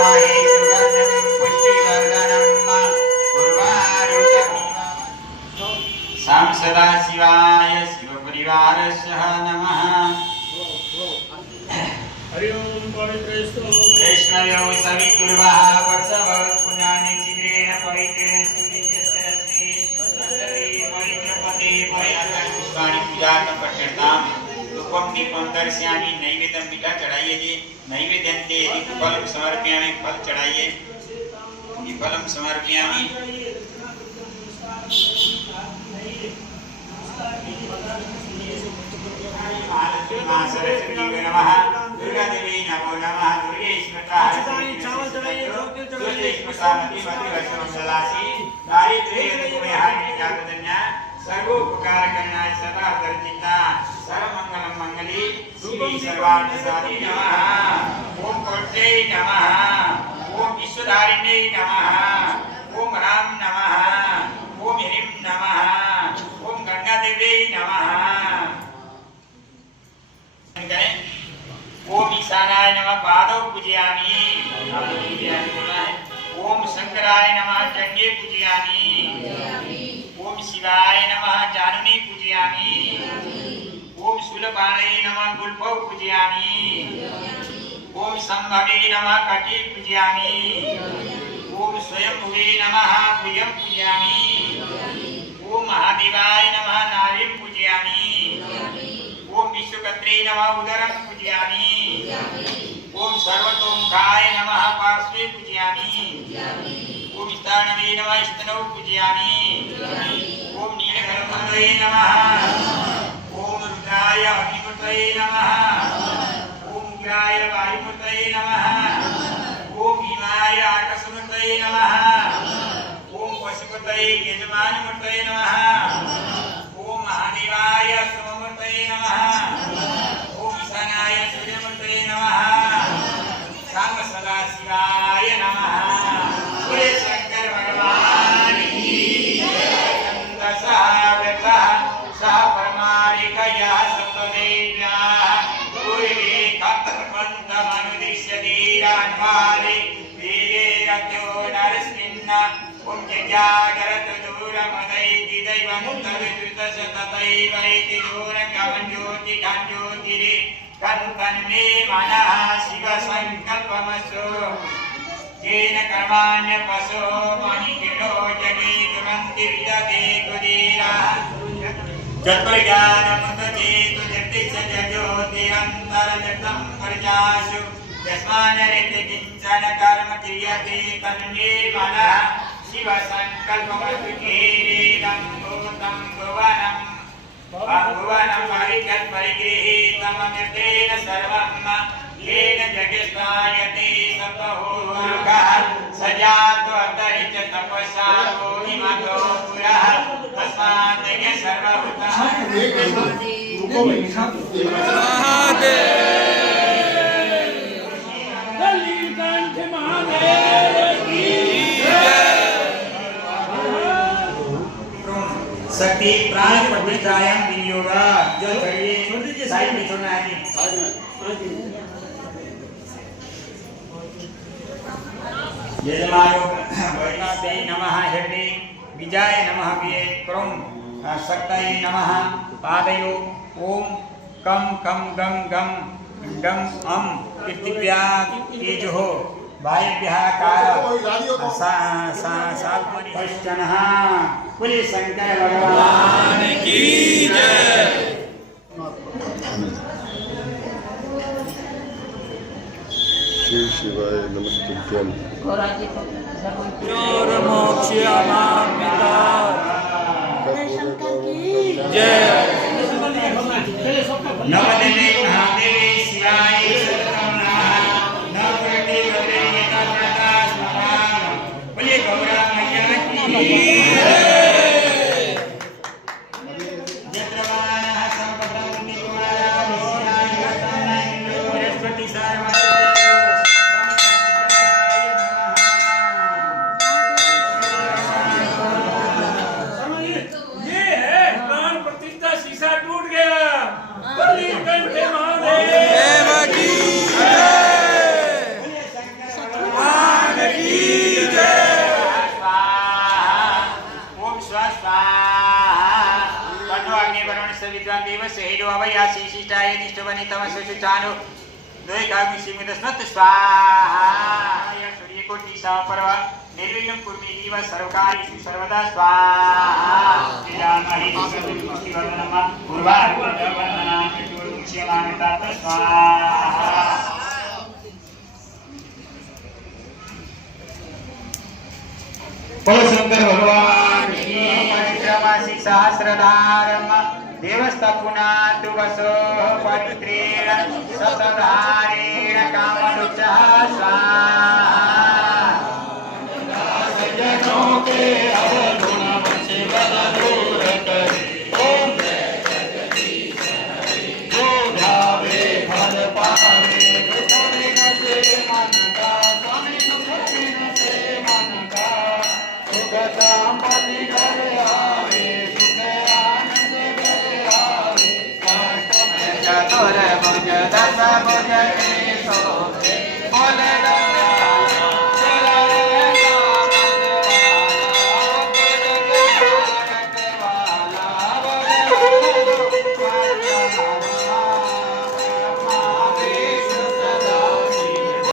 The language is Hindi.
विद्महे सुगन्धिं पुष्टिवर्धनम् उर्वारुकमिव सां सदाशिवाय शिवपरिवारस्य नमः। हरि ओम पवित्रेस्तु वैष्णव्यो सवितुर्वः वत्सवः पुण्यानि चिद्रेण पवित्रेण सुनित्यस्य रश्मि तत्तते पवित्रपदे पवित्रं पुष्पाणि पूजार्थं पठ्यताम्। धूपं दीपं दर्शयामि नैवेद्यं मीठा चढ़ाइए जी। नैवेद्यन्ते यदि फलं समर्पयामि फल चढ़ाइए। फलं समर्पयामि मां सरस्वती नमः दुर्गा देवी नमो नमः दुर्गे स्मृता चावल चढ़ाइए दुर्गे स्मृतामति मधुरसमंगलासी दारिद्र्य दुःखे हानि जातधन्या सर्वोपकार करणाय सदा दर्शिता सर्वमंगलम मंगली शिवी सर्वार्थ साधी नमः। ओम कोटे नमः ओम विश्वधारिणे नमः ओम राम नमः ओम ह्रीं नमः ओम गंगा देवी नमः। ओम ईशानाय नमः पादौ पूजयामि। ओम शंकराय नमः जंगे पूजयामि। ओम शिवाय नमः जानुनी पूजयामि। ओम शूलपाणये नमः गुल्फौ पूजयामि। ओम संभवे नमः कटी पूजयामि। ओम स्वयंभुवे नमः भुजं पूजयामि। ओम महादेवाय नमः नारीं पूजयामि। ओम विश्वकर्त्रे नमः उदरं पूजयामि। ओम सर्वतोमुखाय नमः पार्श्वे पूजयामि। ओम स्थाणवे नमः स्तनौ पूजयामि। ओम नीलकण्ठये नमः। ओम रुद्राय अग्निमूर्तये नमः। ओम उग्राय वायुमूर्तये नमः। ओम भीमाय आकाशमूर्तये नमः। ओम पशुपतये यजमानमूर्तये नमः। ओम महादेवाय सोममूर्तये नमः। ओम ईशानाय सूर्यमूर्तये नमः। सांब सदाशिवाय नमः। बोले शंकर भगवान की जय। सह परमारिकया सप्तदेव्याः पूर्वेकपन्तमनुदिश्यतीरान्वारे वीरे रथो नरस्मिन् ओम जजागरत दूरमदैति दैवं तविद्युतशततैवैति दूरगमज्योतिघञ्ज्योतिरे तन्मे मनः शिवसङ्कल्पमस्तु येन कर्माण्यपशो मणिकिलो जगे दुरन्ति विदते कुदीरः चतुर्ज्ञानमुदचेतु जगदीश ज्योतिरन्तरजगतं प्रजासु यस्मान्नरेति किञ्चन कर्म क्रियते तन्मे मनः शिवसङ्कल्पमस्तु कीरीदं भूतं भुवनम् भगवानं परिगृहीतममृतेन सर्वं येन जगस्तायते सपहुरुगः सजात्वतरि च तपसा भूमिमतो पुरः तस्मात् सर्वभूतः नीलकंठ महादेव की शक्ति प्राण प्रतिष्ठायां विनियोगा जो चाहिए साइड में छोड़ना है यजमानो वैष्णवे नमः हृदय विजय नमः वे क्रम शक्तये नमः पादयो ओम कम कम गम गम डम अम पृथिव्या तेजो वायुभ्यः काल सात्मनि पश्चनः। बोले शंकर भगवान की जय। शिव शिवाय नमस्तुभ्यं। जय नवदेवी महादेवी शिवाय सततं नमः। नवप्रति वदे यथा स्मराम। बोले गौरा मैया की जत्रवानः संपदं निकुमारा विश्याय गतं इंद्रो बृहस्पति सर्वस्य ये है प्राण प्रतिष्ठा शीशा टूट गया। नीलकंठ दिवस हेडो अवयासी शिष्टाय दिष्टवनि तमसु सुचानो दोय काग्नि सिमित स्मृत स्वाहा या सूर्य कोटि समपर्वा निर्विघ्नं कुर्मि दिव सर्वकार्येषु सर्वदा स्वाहा विजामहि पुष्टिवर्धनम पूर्वार्धवन्दनां मुच्यमानता स्वाहा। बोलो शंकर भगवान की परिक्रमासी सहस्रधारम देवस्थापुनातु वसो पवित्रेण सतधारेण कामरुचः स्वाहा। सज्जनों के अवगुण वंशे बल दूर करे ओम जय जगदीश हरि जो भावे फल पावे दुख न से मन का स्वामी दुख न से मन का सुख संपत्ति घर आवे सुख आनंद घर आवे कष्ट में चतुर्भुज दशभुज